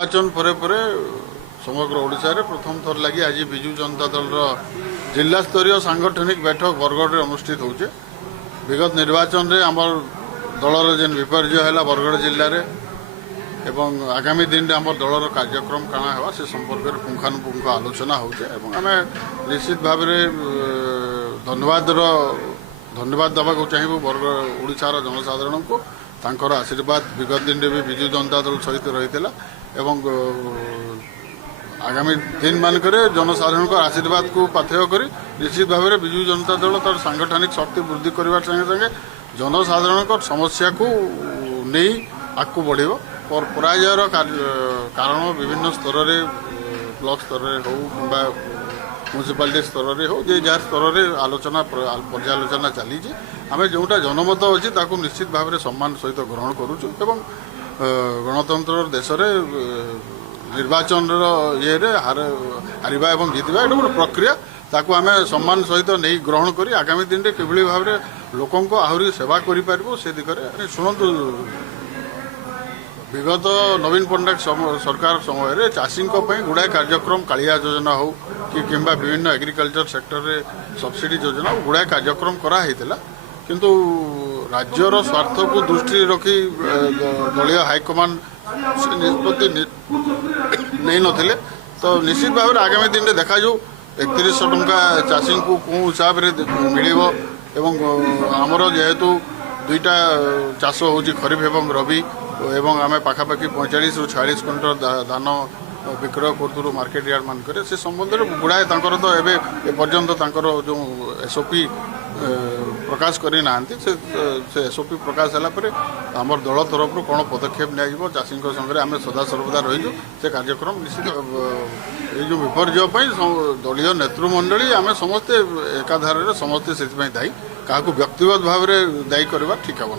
निर्वाचन पर समग्र ओडिशा रे प्रथम थर लगी आज विजु जनता दल जिला स्तरीय सांगठनिक बैठक बरगढ़ में अनुष्ठित होचे। विगत निर्वाचन रे आमर दलर जेन विपर्य है बरगढ़ जिले में एवं आगामी दिन में आम दलर कार्यक्रम काना है से संपर्क में पुंखानुपुंख आलोचना होचे। आम निश्चित भाव धन्यवाद देवा चाहिए बरगढ़ ओडिशार जनसाधारण को तांकर आशीर्वाद विगत दिन में भी विजु जनता दल सहित रही एवं आगामी दिन मानक जनसाधारण आशीर्वाद को पाथेय कर निश्चित भाव में विजु जनता दल तार सांगठनिक शक्ति वृद्धि करने संगे संगे जनसाधारण समस्या को नहीं आगू बढ़ और पराजयर कारण विभिन्न स्तर में ब्लॉक स्तर हो कि म्यूनिसिपालिटी स्तर में हो जे जार स्तर में आलोचना पर्यालोचना चली आम जोटा जनमत अच्छी निश्चित भाव में सम्मान सहित ग्रहण करुचु एवं गणतंत्र देश में निर्वाचन ये हारिबा एवं जितवा ये गोटे प्रक्रिया ताकू आम सम्मान सहित नहीं ग्रहण करी आगामी दिन में किभली भाव में लोकों को आहरी सेवा करें से दिगरे शुणु विगत नवीन पट्टनायक सरकार समय चाषी गुड़ाए कार्यक्रम कालिया योजना हो कि विभिन्न एग्रीकल्चर सेक्टर रे सब्सिडी योजना गुड़ाए कार्यक्रम कराई किंतु राज्यर स्वार्थ को दृष्टि रखी दलीय हाईकमांड निष्पत्ति नहीं नथिले तो निश्चित भाव में आगामी दिन में देखा जाऊ 3100 टंका चाषी को कौ हिसाब से मिल आमर जेहेतु दुईटा चाष हो खरीफ एवं रबी एवं आम पाखापाखि 45 ରୁ 46 क्विंटल धान विक्रय करूँ मार्केट यार्ड मानक से संबंध में गुड़ाए तो एपर्यंत जो एसओपी प्रकाश करना से एसओपी प्रकाश है आम दल तरफ कौन पदक्षेप निया चाषी संगे आम सदा सर्वदा रही से कार्यक्रम निश्चित ये जो विपर्य दलीय नेतृमंडली आम समस्ते एकाधार समस्ते से दायी क्या व्यक्तिगत भाव में दायी करवा ठीक हे।